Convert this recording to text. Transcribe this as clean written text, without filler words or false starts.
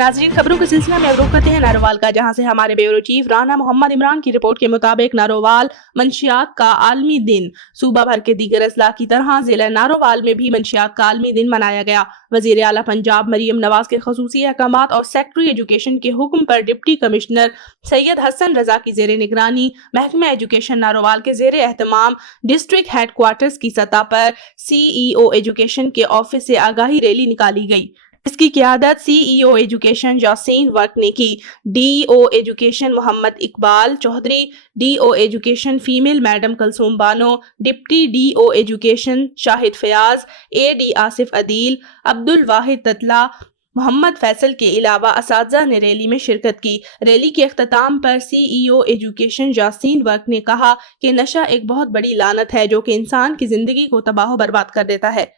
नाज़रीन, खबरों के सिलसिला में अब रुख करते हैं नारोवाल का, जहां से हमारे ब्यूरो चीफ राना मोहम्मद इमरान की रिपोर्ट के मुताबिक नारोवाल मंशियात का आलमी दिन। सूबा भर के दीगर अजला की तरह जिला नारोवाल में भी मंशियात का आलमी दिन मनाया गया। वजीर आला पंजाब मरियम नवाज के खसूसी अहकामात और सेक्रेटरी एजुकेशन के हुक्म पर डिप्टी कमिश्नर सैयद हसन रजा की जेर निगरानी महकमा एजुकेशन नारोवाल के जेर एहतमाम डिस्ट्रिक्ट हेड क्वार्टर्स की सतह पर CEO एजुकेशन के ऑफिस से आगाही रैली निकाली गई। इसकी क़ियादत CEO एजुकेशन यासीन वर्क ने की। DO education Mohammad Iqbal Chaudhry, DO education female madam Kulsoom Bano, deputy DO education Shahid Fayyaz, AD Asif Adeel, Abdul Wahid Tatla, Mohammad Faisal के अलावा असातिज़ा ने रैली में शिरकत की। रैली के अख्ताम पर CEO एजुकेशन यासीन वर्क ने कहा कि नशा एक बहुत बड़ी लानत है जो कि इंसान की जिंदगी को तबाह बर्बाद कर देता है।